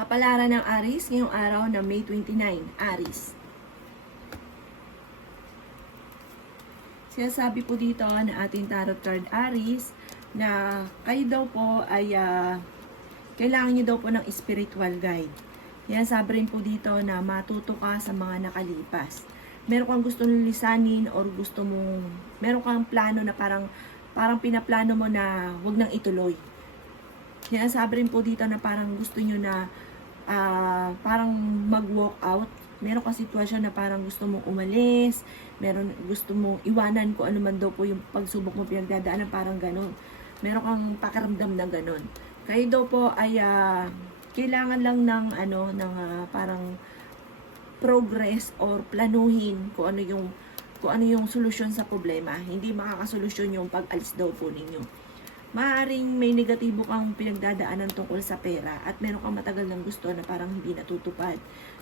Kapalaran ng Aries ngayong araw na May 29, Aries. Sinasabi po dito na ating tarot card Aries na kayo daw po ay kailangan nyo daw po ng spiritual guide. Yan, sabi rin po dito na matuto ka sa mga nakalipas. Meron kang gusto nung lisanin or meron kang plano na parang pinaplano mo na wag nang ituloy. Yan, sabi rin po dito na parang gusto nyo na parang mag-walk out. Meron kang sitwasyon na parang gusto mong umalis, gusto mong iwanan kung ano man daw po yung pagsubok mo pinagdadaanan, parang ganon. Meron kang pakiramdam na ganon. Kayo daw po ay kailangan lang ng parang progress or planuhin kung ano yung solusyon sa problema. Hindi makakasolusyon yung pag-alis daw po ninyo. Maaaring may negatibo kang pinagdadaanan tungkol sa pera at meron kang matagal ng gusto na parang hindi natutupad.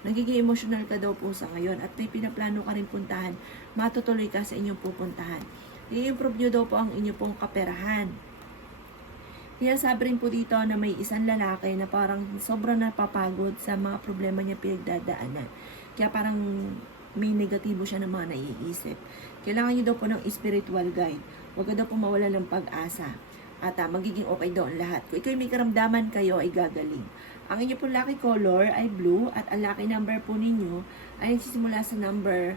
Nagiging emotional ka daw po sa ngayon at may pinaplano ka rin puntahan, matutuloy ka sa inyong pupuntahan. I-improve nyo daw po ang inyong pong kaperahan. Kaya sabi rin po dito na may isang lalaki na parang sobrang napapagod sa mga problema niya pinagdadaanan. Kaya parang may negatibo siya ng mga naiisip. Kailangan nyo daw po ng spiritual guide. Huwag ka daw po mawala ng pag-asa. At magiging okay daw ang lahat. Kung ikaw may karamdaman, kayo ay gagaling. Ang inyo po lucky color ay blue at ang lucky number po ninyo ay nagsisimula sa number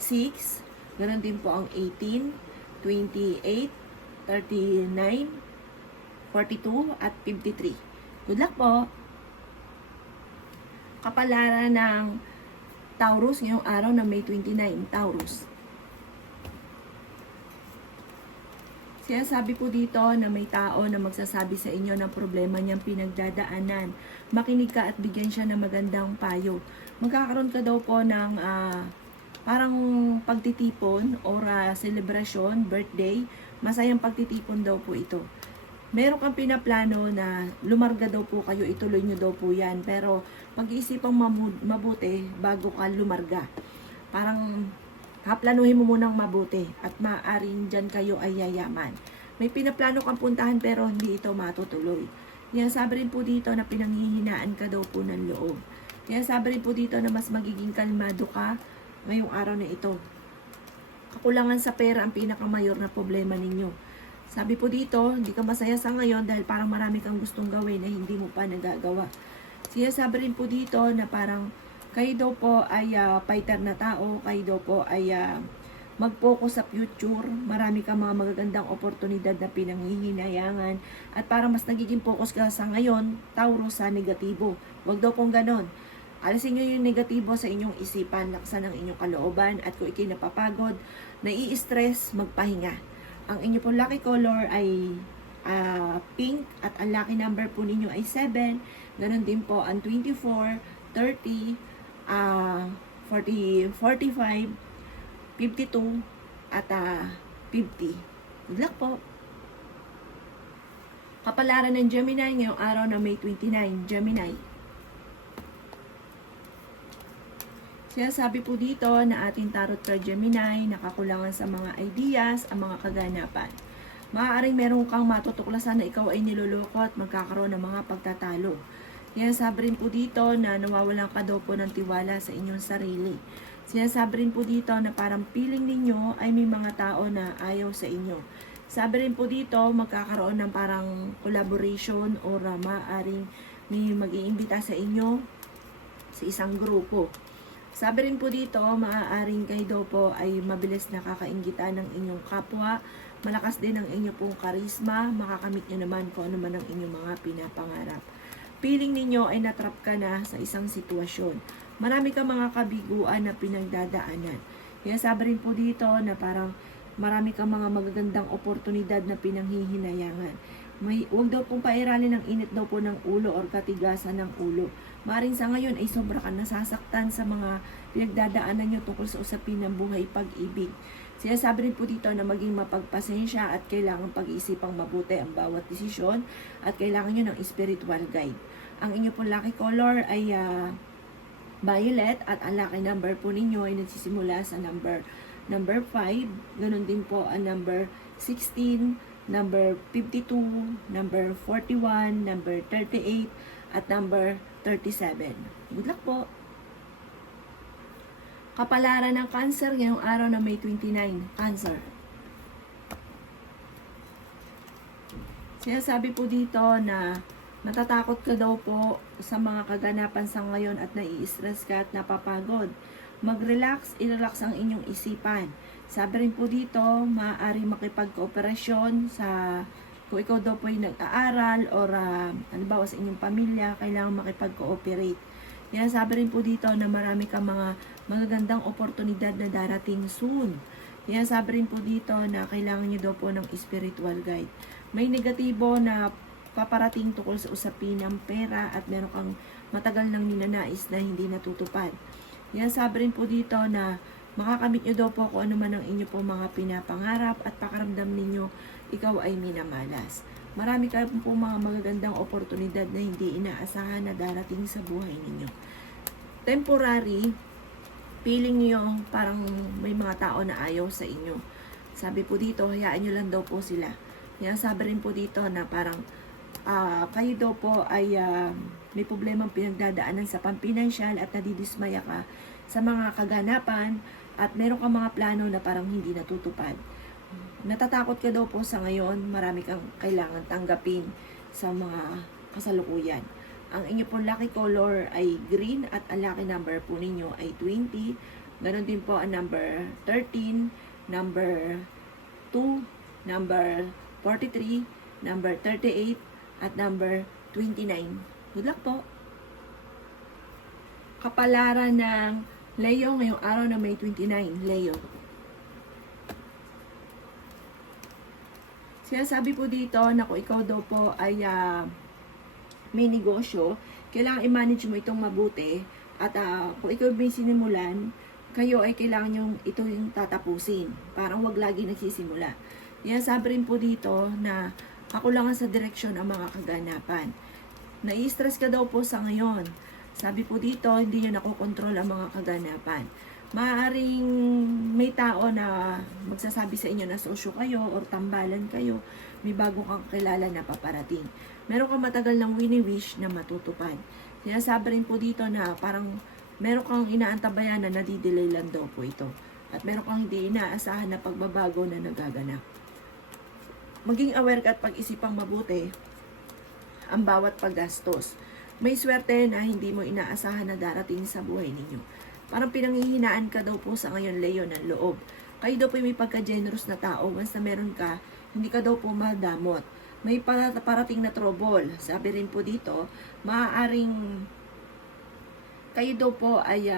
6. Ganon din po ang 18, 28, 39, 42 at 53. Good luck po! Kapalaran ng Taurus ngayong araw na May 29, Taurus. Sinasabi po dito na may tao na magsasabi sa inyo ng problema niyang pinagdadaanan. Makinig ka at bigyan siya ng magandang payo. Magkakaroon ka daw po ng parang pagtitipon or celebration, birthday. Masayang pagtitipon daw po ito. Meron kang pinaplano na lumarga daw po kayo, ituloy nyo daw po yan. Pero pag-iisipang mabuti bago ka lumarga. Parang planuhin mo munang mabuti at maaaring dyan kayo ay yayaman. May pinaplano kang puntahan pero hindi ito matutuloy. Kaya sabi rin po dito na pinanghihinaan ka daw po ng loob. Kaya sabi rin po dito na mas magiging kalmado ka ngayong araw na ito. Kakulangan sa pera ang pinakamayor na problema ninyo. Sabi po dito, hindi ka masaya sa ngayon dahil parang marami kang gustong gawin na hindi mo pa nagagawa. Kaya sabi rin po dito na parang kayo daw po ay fighter na tao, kayo daw po ay mag-focus sa future, marami kang mga magagandang oportunidad na pinanghihinayangan, at para mas nagiging focus ka sa ngayon, Taurus, sa negatibo. Huwag daw pong ganon. Alisin nyo yung negatibo sa inyong isipan, laksan ang inyong kalooban, at kung ikay napapagod, nai-stress, magpahinga. Ang inyong pong lucky color ay pink, at ang lucky number po ninyo ay 7, ganon din po ang 24, 30, 45, 52, at 50. Good luck po! Kapalaran ng Gemini ngayong araw na May 29, Gemini. Sinasabi po dito na ating tarot card Gemini nakakulangan sa mga ideas, ang mga kaganapan. Maaaring meron kang matutuklasan na ikaw ay niloloko at magkakaroon ng mga pagtatalo. Sinasabi rin po dito na nawawalan ka daw po ng tiwala sa inyong sarili. Sinasabi rin po dito na parang feeling ninyo ay may mga tao na ayaw sa inyo. Sabi rin po dito magkakaroon ng parang collaboration or maaaring may mag-iimbita sa inyo sa isang grupo. Sabi rin po dito maaaring kayo daw po ay mabilis nakakainggitan ng inyong kapwa. Malakas din ang inyong pong karisma. Makakamit nyo naman kung ano man ang inyong mga pinapangarap. Feeling ninyo ay natrap ka na sa isang sitwasyon. Marami kang mga kabiguan na pinagdadaanan. Kaya sabi rin po dito na parang marami kang mga magagandang oportunidad na pinanghihinayangan. Huwag daw pong pairalin ng init daw po ng ulo or katigasan ng ulo. Maring sa ngayon ay sobra ka nasasaktan sa mga pinagdadaanan nyo tungkol sa usapin ng buhay pag-ibig. Sinasabi rin po dito na maging mapagpasensya at kailangan pag-iisipang mabuti ang bawat desisyon at kailangan nyo ng spiritual guide. Ang inyo pong lucky color ay violet at ang lucky number po ninyo ay nagsisimula sa number 5. Ganon din po ang number 16, number 52, number 41, number 38, at number 37. Good luck po! Kapalaran ng Cancer ngayong araw na May 29. Cancer. Sinasabi po dito na natatakot ka daw po sa mga kaganapan sa ngayon at nai-stress ka at napapagod. Mag-relax, i-relax ang inyong isipan. Sabi rin po dito, maaari makipag-kooperasyon sa kung ikaw daw po ay nag-aaral or halimbawa sa inyong pamilya, kailangan makipag-cooperate. Yan, sabi rin po dito na marami kang mga magagandang oportunidad na darating soon. Yan, sabi rin po dito na kailangan nyo daw po ng spiritual guide. May negatibo na paparating tukol sa usapin ng pera at meron kang matagal nang ninanais na hindi natutupad. Yan, sabi rin po dito na makakamit nyo daw po kung ano man ang inyo po mga pinapangarap at pakaramdam ninyo ikaw ay minamalas. Marami ka po mga magagandang oportunidad na hindi inaasahan na darating sa buhay ninyo. Temporary, feeling niyo parang may mga tao na ayaw sa inyo. Sabi po dito, hayaan nyo lang daw po sila. Yan, sabi rin po dito na parang kayo daw po ay may problemang pinagdadaanan sa pampinansyal at nadidismaya ka sa mga kaganapan at meron kang mga plano na parang hindi natutupad. Natatakot ka daw po sa ngayon, marami kang kailangan tanggapin sa mga kasalukuyan. Ang inyo pong lucky color ay green at ang lucky number po ninyo ay 20. Ganon din po ang number 13, number 2, number 43, number 38, at number 29. Good luck po! Kapalaran ng Leo ngayong araw na May 29. Leo. Sinasabi po dito na kung ikaw daw po ay may negosyo, kailangan i-manage mo itong mabuti at kung ikaw may sinimulan, kayo ay kailangan yung ito yung tatapusin. Parang wag lagi nagsisimula. Yan, sabi rin po dito na kakulangan sa direksyon ang mga kaganapan. Nai-stress ka daw po sa ngayon. Sabi po dito, hindi nyo nakokontrol ang mga kaganapan. Maaaring may tao na magsasabi sa inyo na sosyo kayo or tambalan kayo, may bago kang kilala na paparating. Meron kang matagal ng wini-wish na matutupad. Sinasabi rin po dito na parang meron kang inaantabayan na nadidelay lang daw po ito. At meron kang hindi inaasahan na pagbabago na nagaganap. Maging aware ka at pag-isipang mabuti ang bawat paggastos. May swerte na hindi mo inaasahan na darating sa buhay ninyo. Parang pinanghihinaan ka daw po sa ngayon, Leo, ng loob. Kayo daw po may pagka-generous na tao. Once na meron ka, hindi ka daw po madamot. May parating na trouble. Sabi rin po dito, maaaring kayo daw po ay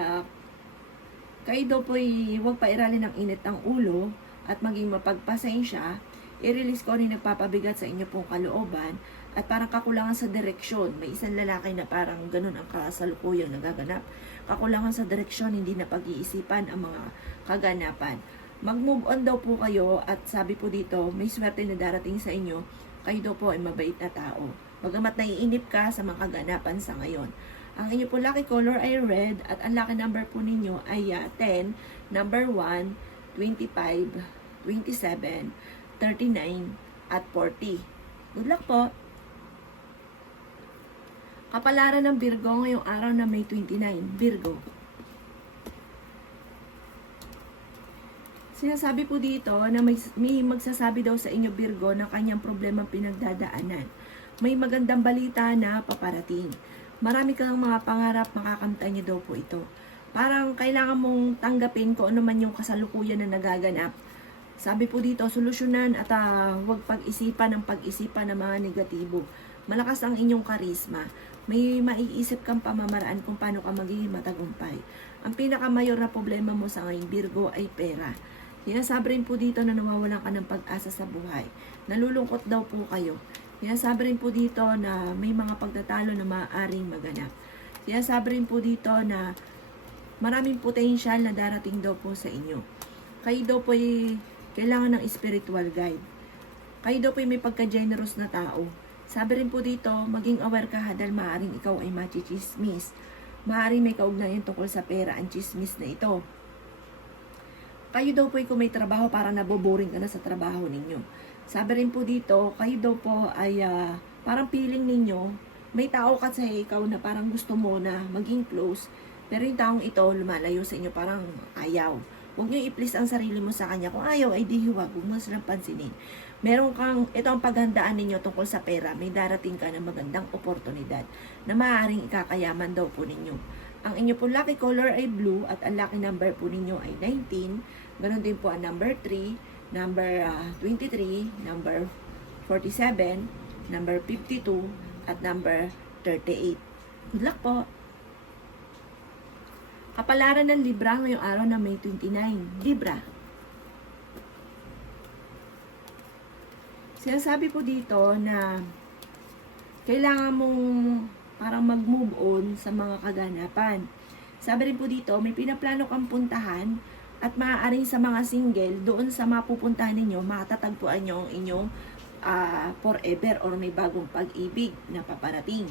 huwag pairalin ng init ng ulo at maging mapagpasensya. I-release ko rin nagpapabigat sa inyo pong kalooban at parang kakulangan sa direksyon. May isang lalaki na parang ganun ang kasalukuyang nagaganap. Kakulangan sa direksyon, hindi na pag-iisipan ang mga kaganapan. Mag-move on daw po kayo at sabi po dito, may swerte na darating sa inyo. Kayo daw po ay mabait na tao. Bagamat naiinip ka sa mga kaganapan sa ngayon. Ang inyo po lucky color ay red at ang lucky number po ninyo ay 10, number 1, 25, 27, 39, at 40. Good luck po! Kapalaran ng Virgo ngayong araw na May 29. Virgo. Sinasabi po dito na may magsasabi daw sa inyo, Virgo, na kanyang problema pinagdadaanan. May magandang balita na paparating. Marami kang mga pangarap, makakamtan niyo daw po ito. Parang kailangan mong tanggapin kung ano man yung kasalukuyan na nagaganap. Sabi po dito, solusyonan at huwag pag-isipan ng mga negatibo. Malakas ang inyong karisma. May maiisip kang pamamaraan kung paano ka magiging matagumpay. Ang pinakamayor na problema mo sa ngayong Virgo ay pera. Sinasabi rin po dito na nawawalan ka ng pag-asa sa buhay. Nalulungkot daw po kayo. Sinasabi rin po dito na may mga pagtatalo na maaaring maganap. Sinasabi rin po dito na maraming potensyal na darating daw po sa inyo. Kayo daw po ay kailangan ng spiritual guide. Kayo daw po ay may pagka-generous na tao. Sabi rin po dito, maging aware ka dahil maaaring ikaw ay machichismis. Maaaring may kaugnayan tungkol sa pera ang chismis na ito. Kayo daw po ay kung may trabaho para naboboring ka na sa trabaho ninyo. Sabi rin po dito, kayo daw po ay parang feeling ninyo may tao kasi ikaw na parang gusto mo na maging close, pero yung taong ito lumalayo sa inyo, parang ayaw. Huwag nyo i-please ang sarili mo sa kanya. Kung ayaw, ay di huwag. Huwag mo silang pansinin. Meron kang, ito ang paghandaan ninyo tungkol sa pera. May darating ka ng magandang oportunidad na maaaring ikakayaman daw po ninyo. Ang inyo po lucky color ay blue at ang lucky number po ninyo ay 19. Ganon din po ang number 3, number 23, number 47, number 52, at number 38. Good luck po! Kapalaran ng Libra ngayong araw na May 29. Libra. Sinasabi po dito na kailangan mong parang mag-move on sa mga kaganapan. Sabi rin po dito, may pinaplano kang puntahan at maaaring sa mga single, doon sa mapupuntahan ninyo, matatagpuan nyo ang inyong forever or may bagong pag-ibig na paparating.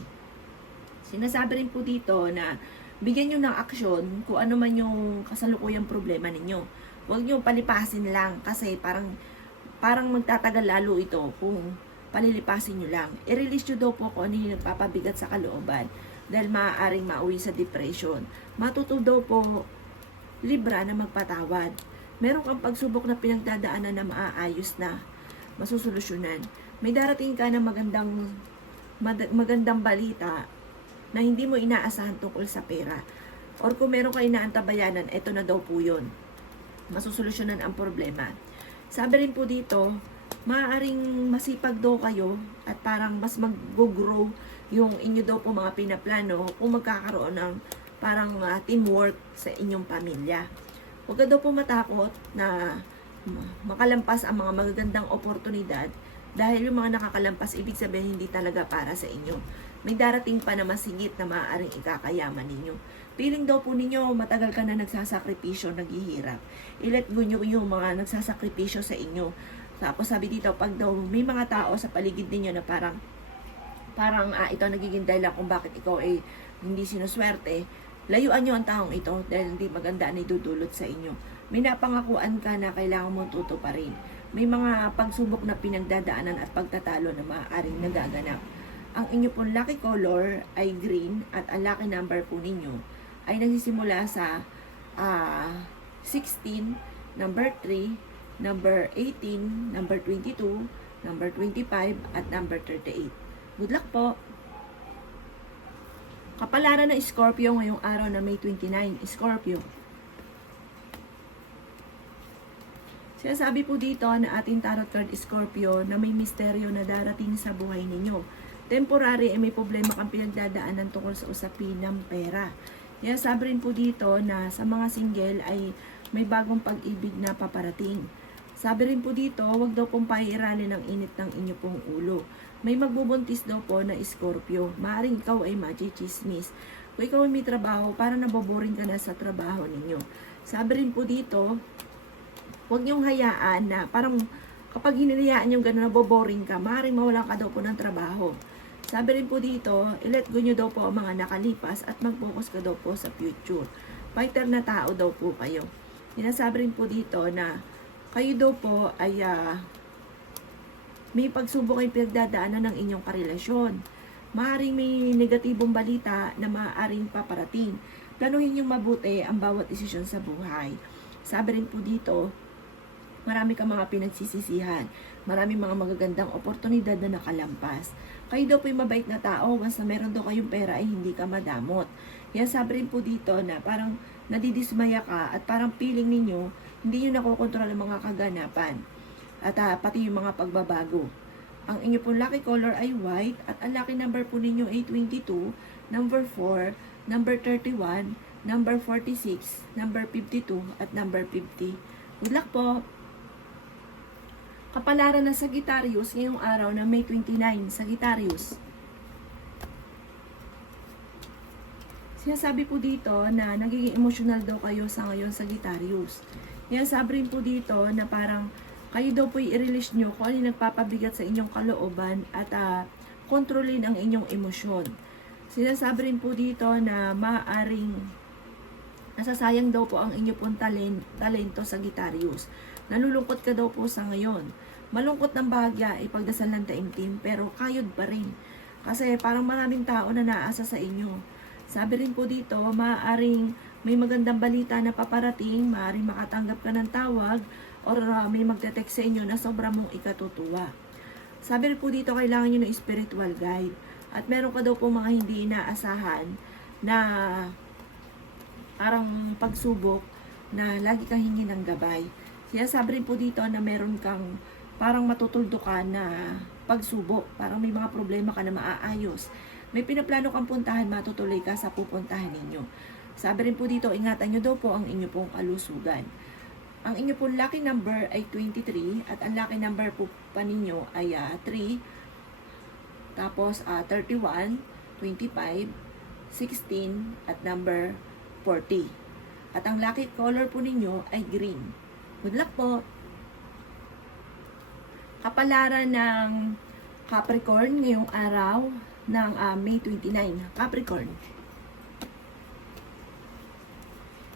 Sinasabi rin po dito na bigyan nyo ng aksyon kung ano man yung kasalukuyang problema ninyo. Huwag nyo palipasin lang kasi parang magtatagal lalo ito kung palilipasin nyo lang. I-release nyo daw po kung ano yung nagpapabigat sa kalooban dahil maaaring mauwi sa depression. Matuto daw po Libra na magpatawad. Meron kang pagsubok na pinagdadaanan na maaayos na, masusolusyonan. May darating ka na magandang balita na hindi mo inaasahan tungkol sa pera. Or kung meron kayo inaantabayanan, eto na daw po yun. Masusolusyonan ang problema. Sabi rin po dito, maaaring masipag daw kayo at parang mas mag-grow yung inyo daw po mga pinaplano kung magkakaroon ng parang teamwork sa inyong pamilya. Huwag ka daw po matakot na makalampas ang mga magagandang oportunidad dahil yung mga nakakalampas, ibig sabihin hindi talaga para sa inyo. May darating pa na masigit na maaaring ikakayaman ninyo. Feeling daw po ninyo, matagal ka na nagsasakripisyo, naghihirap. I-let go nyo yung mga nagsasakripisyo sa inyo. Tapos sabi dito, pag daw may mga tao sa paligid ninyo na parang ito nagiging dahilan kung bakit ikaw ay hindi sinuswerte, layuan nyo ang taong ito dahil hindi maganda na idudulot sa inyo. May napangakuan ka na kailangan mong tutuparin. May mga pagsubok na pinagdadaanan at pagtatalo na maaaring nagaganap. Ang inyo pong lucky color ay green at ang lucky number po ninyo ay nagsisimula sa 16, number 3, number 18, number 22, number 25, at number 38. Good luck po! Kapalaran ng Scorpio ngayong araw na May 29. Scorpio. Sinasabi po dito na ating tarot card Scorpio na may misteryo na darating sa buhay ninyo. Temporary ay may problema kang pinagdadaanan tungkol sa usapin ng pera. Kaya sabi rin po dito na sa mga single ay may bagong pag-ibig na paparating. Sabi rin po dito, huwag daw pong pairalin ang init ng inyo pong ulo. May magbubuntis daw po na Scorpio. Maaring ikaw ay machichismis. Kung ikaw ay may trabaho, parang naboboring ka na sa trabaho ninyo. Sabi rin po dito, huwag niyong hayaan na parang kapag hinayaan yung gano'n naboboring ka, maaaring mawalan ka daw po ng trabaho. Sabi rin po dito, i-let go nyo daw po ang mga nakalipas at mag-focus ka daw po sa future. Fighter na tao daw po kayo. Sinasabi rin po dito na kayo daw po ay may pagsubok ay pinagdadaanan ng inyong karelasyon. Maaaring may negatibong balita na maaaring paparating. Planuhin yung mabuti ang bawat desisyon sa buhay. Sabi rin po dito, marami kang mga pinagsisisihan. Marami mga magagandang oportunidad na nakalampas. Kayo daw po yung mabait na tao. Once na meron daw kayong pera ay hindi ka madamot. Yan sabi rin po dito na parang nadidismaya ka at parang feeling ninyo hindi nyo nakokontrol ang mga kaganapan. At pati yung mga pagbabago. Ang inyo pong lucky color ay white at ang lucky number po ninyo ay 22, number 4, number 31, number 46, number 52, at number 50. Good luck po! Kapalaran ng Sagittarius ngayong araw na May 29, Sagittarius. Sinasabi po dito na nagiging emotional daw kayo sa ngayon, Sagittarius. Kaya sabi rin po dito na parang kayo daw po i-release nyo kung ano yung nagpapabigat sa inyong kalooban at kontrolin ang inyong emosyon. Sinasabi rin po dito na maaaring nasasayang daw po ang inyong pong talento, Sagittarius. Nalulungkot ka daw po sa ngayon. Malungkot ng bahagya, ipagdasal ng taimtim, pero kayod pa rin. Kasi parang maraming tao na naasa sa inyo. Sabi rin po dito, maaaring may magandang balita na paparating, maaaring makatanggap ka ng tawag, or may magte-text sa inyo na sobrang mong ikatutuwa. Sabi rin po dito, kailangan nyo ng spiritual guide. At meron ka daw po mga hindi inaasahan na parang pagsubok na lagi kang hingi ng gabay. Kaya sabi rin po dito na meron kang parang matutuldukan na pagsubok. Parang may mga problema ka na maaayos. May pinaplano kang puntahan, matutuloy ka sa pupuntahan ninyo. Sabi rin po dito, ingatan nyo daw po ang inyo pong kalusugan. Ang inyo pong lucky number ay 23 at ang lucky number po pa ninyo ay 3, tapos 31, 25, 16 at number 40. At ang lucky color po ninyo ay green. Good luck po! Kapalaran ng Capricorn ngayong araw ng May 29. Capricorn.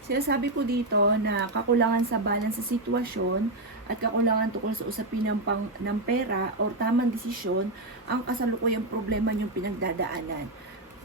Sinasabi po dito na kakulangan sa balance sa sitwasyon at kakulangan tungkol sa usapin ng pera o tamang desisyon ang kasalukuyang problema niyong pinagdadaanan.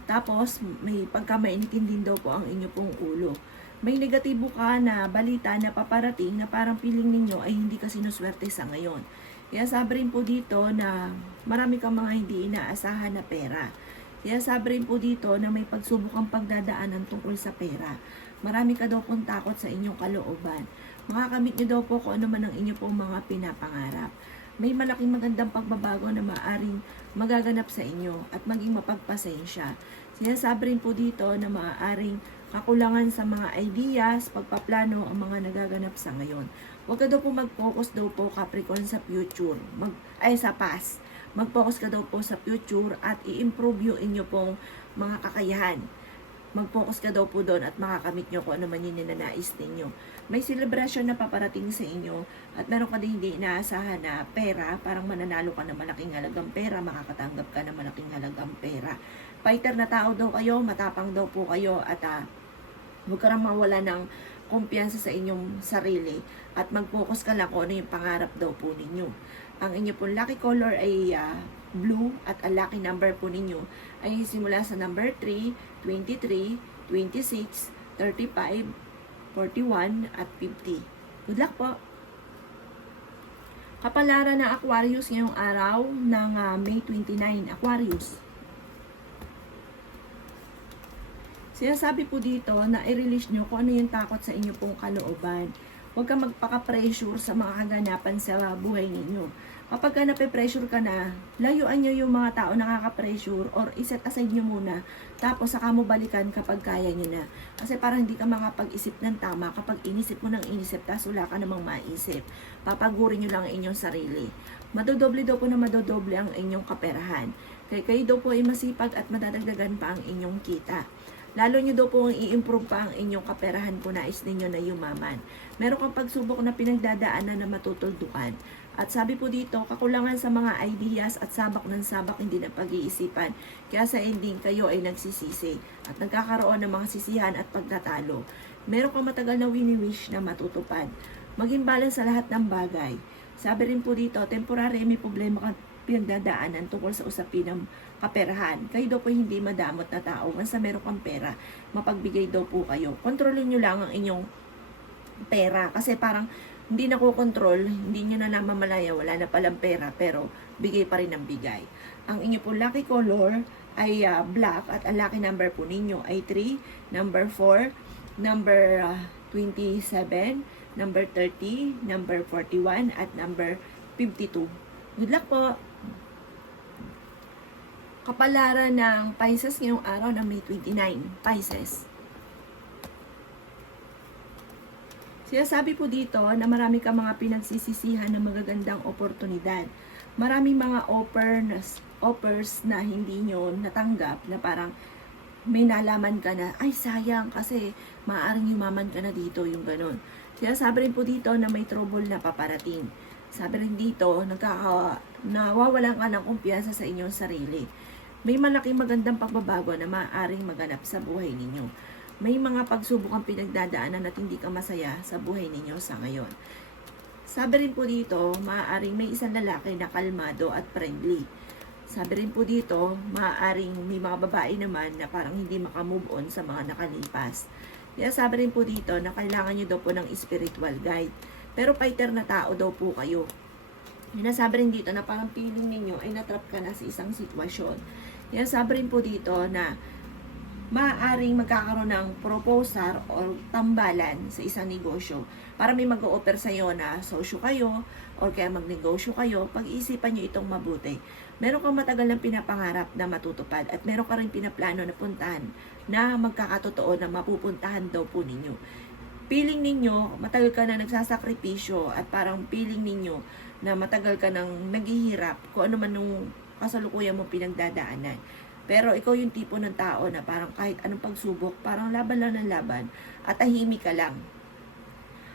Tapos, may pagkamainitin din daw po ang inyo pong ulo. May negatibo ka na balita na paparating na parang piling ninyo ay hindi ka sinuswerte sa ngayon. Kaya sabi rin po dito na marami kang mga hindi inaasahan na pera. Kaya sabi rin po dito na may pagsubok ang pagdadaanan tungkol sa pera. Marami ka daw pong takot sa inyong kalooban. Makakamit nyo daw po kung ano man ang inyo pong mga pinapangarap. May malaking magandang pagbabago na maaaring magaganap sa inyo at maging mapagpasensya. Sinasabi rin po dito na maaaring kakulangan sa mga ideas, pagpaplano ang mga nagaganap sa ngayon. Huwag ka daw po mag-focus daw po Capricorn sa future, sa past. Mag-focus ka daw po sa future at i-improve yung inyo pong mga kakayahan. Mag-focus ka daw po doon at makakamit nyo kung ano man yun ninanais ninyo. May celebration na paparating sa inyo at meron ka din hindi inaasahan na pera, parang mananalo ka ng malaking halagang pera, makakatanggap ka ng malaking halagang pera. Fighter na tao daw kayo, matapang daw po kayo at huwag ka rin mawala ng kumpiyansa sa inyong sarili at mag-focus ka lang kung ano yung pangarap daw po ninyo. Ang inyo pong lucky color ay blue at ang lucky number po ninyo ay simula sa number 3, 23, 26, 35, 41 at 50. Good luck po! Kapalaran ng Aquarius ngayong araw ng May 29. Aquarius. Sinasabi po dito na i-release nyo kung ano yung takot sa inyo pong kalooban. Huwag kang magpaka-pressure sa mga kaganapan sa buhay ninyo. Kapag ka nape-pressure ka na, layuan nyo yung mga tao nakaka-pressure or iset aside nyo muna. Tapos saka mo balikan kapag kaya nyo na. Kasi parang hindi ka makapag-isip ng tama kapag inisip mo ng inisip tapos wala ka namang maisip. Papagurin nyo lang ang inyong sarili. Madodoble daw po na madodoble ang inyong kaperahan. Kaya kayo daw po ay masipag at madadagdagan pa ang inyong kita. Lalo nyo daw po i-improve pa ang inyong kaperahan kung nais ninyo na yumaman. Meron kang pagsubok na pinagdadaanan na matutuldukan. At sabi po dito, kakulangan sa mga ideas at sabak ng sabak hindi na pag-iisipan. Kaya sa ending, kayo ay nagsisisi at nagkakaroon ng mga sisihan at pagtatalo. Meron kang matagal na wini-wish na matutupad. Maging balance sa lahat ng bagay. Sabi rin po dito, temporary may problema kang pinagdadaanan tungkol sa usapin ng kaperahan. Kayo daw po hindi madamot na tao. Once na meron kang pera, mapagbigay daw po kayo. Kontrolin nyo lang ang inyong pera. Kasi parang hindi nakokontrol, hindi nyo na namamalaya, wala na palang pera, pero bigay pa rin ng bigay. Ang inyo po lucky color ay black at ang lucky number po ninyo ay 3, number 4, number 27, number 30, number 41, at number 52. Good luck po! Kapalaran ng Pisces ngayong araw na May 29. Pisces. Sinasabi po dito na marami ka mga pinagsisisihan na magagandang oportunidad. Maraming mga offers na hindi nyo natanggap na parang may nalaman ka na, ay sayang kasi maaaring yumaman ka na dito, yung ganun. Sinasabi rin po dito na may trouble na paparating. Sabi rin dito, nawawalan ka ng kumpiyansa sa inyong sarili. May malaking magandang pagbabago na maaaring maganap sa buhay ninyo. May mga pagsubok ang pinagdadaanan at hindi ka masaya sa buhay ninyo sa ngayon. Sabi rin po dito, maaaring may isang lalaki na kalmado at friendly. Sabi rin po dito, maaaring may mga babae naman na parang hindi makamove on sa mga nakalipas. Kaya sabi rin po dito na kailangan nyo daw po ng spiritual guide. Pero fighter na tao daw po kayo. Sabi rin dito na parang feeling ninyo ay natrap ka na sa isang sitwasyon. Kaya sabi rin po dito na maaaring magkakaroon ng proposal or tambalan sa isang negosyo. Para may mag-o-offer sa iyo na sosyo kayo or kaya magnegosyo kayo, pag-iisipan nyo itong mabuti. Meron kang matagal ng pinapangarap na matutupad at meron ka rin pinaplano na puntahan na magkakatotoo na mapupuntahan daw po ninyo. Feeling ninyo, matagal ka na nagsasakripisyo at parang feeling ninyo na matagal ka nang naghihirap kung ano man nung kasalukuyan mo pinagdadaanan. Pero ikaw yung tipo ng tao na parang kahit anong pagsubok, parang laban lang ng laban at tahimik ka lang.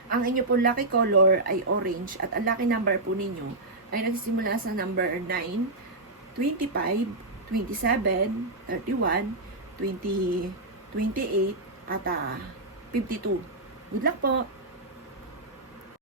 Ang inyo po lucky color ay orange at ang lucky number po ninyo ay nagsisimula sa number 9, 25, 27, 31, 20, 28 at 52. Good luck po!